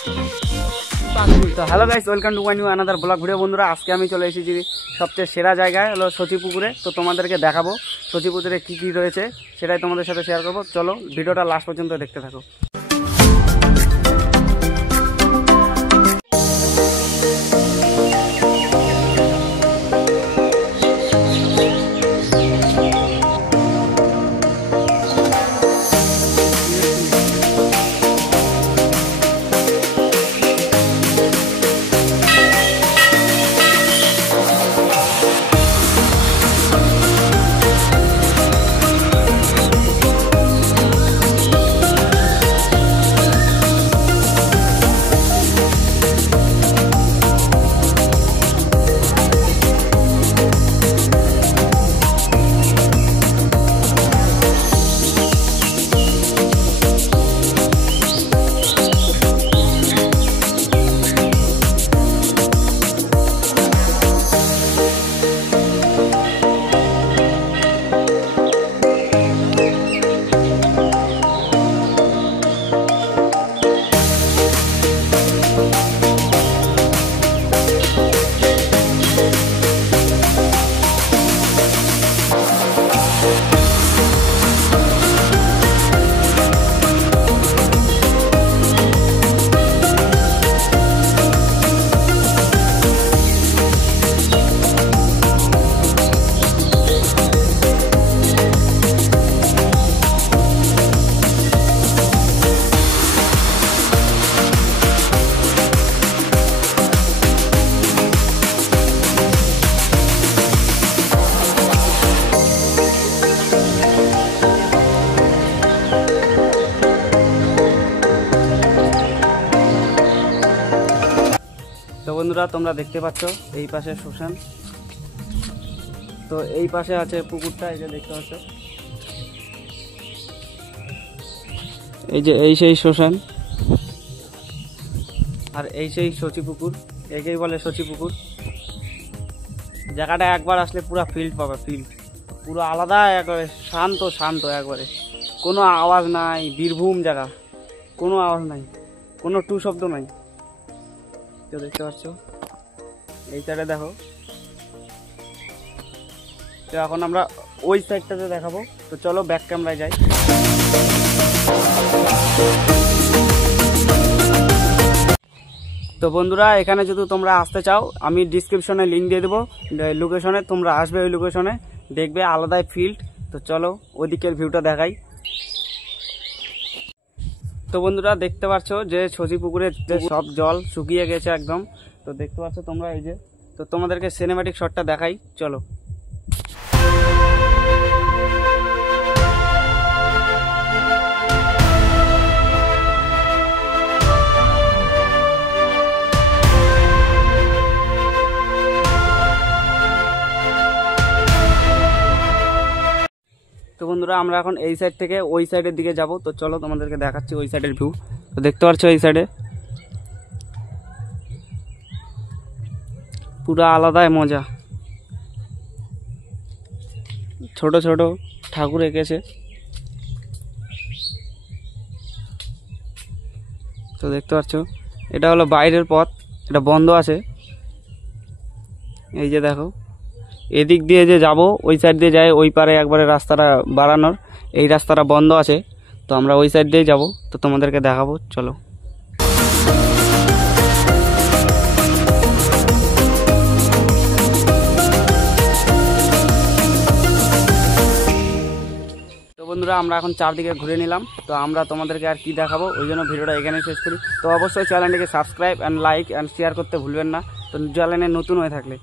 তো hello guys, welcome to my new another blog video. বন্ধুরা, আজকে আমি চলে এসেছি সবচেয়ে সেরা জায়গায় হলো সচিপুকুরে। তো তোমাদেরকে দেখাবো সচিপুকুরে কী কী রয়েছে, সেটাই তোমাদের সাথে শেয়ার করবো। চলো ভিডিওটা লাস্ট পর্যন্ত দেখতে থাকো। তো বন্ধুরা, তোমরা দেখতে পাচ্ছ এই পাশে শ্মশান, তো এই পাশে আছে পুকুরটা, এই যে দেখতে পাচ্ছ, এই যে এই সেই শ্মশান, আর এই সেই সচিপুকুর, একেই বলে সচিপুকুর। জায়গাটা একবার আসলে পুরো ফিল্ড পাবে, ফিল্ড পুরো আলাদা, একবারে শান্ত শান্ত, একবারে কোনো আওয়াজ নাই, বীরভূম জায়গা, কোনো আওয়াজ নাই, কোনো টু শব্দ নাই। তো দেখতে পাচ্ছ এই সাইডে দেখো। তো এখন আমরা ওই সাইডটাতে দেখাবো, তো চলো ব্যাক ক্যামেরায় যাই। তো বন্ধুরা, এখানে যদি তোমরা আসতে চাও, আমি ডিসক্রিপশনে লিঙ্ক দিয়ে দেবো লোকেশনে, তোমরা আসবে ওই লোকেশনে, দেখবে আলাদাই ফিল্ড। তো চলো ওদিকের ভিউটা দেখাই। তো বন্ধুরা, দেখতে পাচ্ছ যে সচিপুকুরের সব জল শুকিয়ে গেছে একদম। তো দেখতে পাচ্ছ তোমরা এই যে, তো তোমাদেরকে সিনেম্যাটিক শটটা দেখাই, চলো। তো বন্ধুরা, আমরা এখন এই সাইড থেকে ওই সাইডের দিকে যাব। তো চলো তোমাদেরকে দেখাচ্ছি ওই সাইডের ভিউ। তো দেখতে পাচ্ছ এই সাইডে পুরো আলাদাই মজা, ছোট ছোট ঠাকুর এঁকেছে। তো দেখতে পাচ্ছ এটা হলো বাইরের পথ, এটা বন্ধ আছে। এই যে দেখো, এদিক দিয়ে যে যাব, ওই সাইড দিয়ে যায়, ওই পারে একবারে রাস্তাটা বাড়ানোর, এই রাস্তাটা বন্ধ আছে। তো আমরা ওই সাইড দিয়ে যাব, তো তোমাদেরকে দেখাবো, চলো। তো বন্ধুরা, আমরা এখন চারদিকে ঘুরে নিলাম। তো আমরা তোমাদেরকে আর কি দেখাবো, ওই জন্য ভিডিওটা এখানেই শেষ করি। তো অবশ্যই চ্যানেলটিকে subscribe and like and share করতে ভুলবেন না, তো চ্যানেলে নতুন হয়ে থাকলে।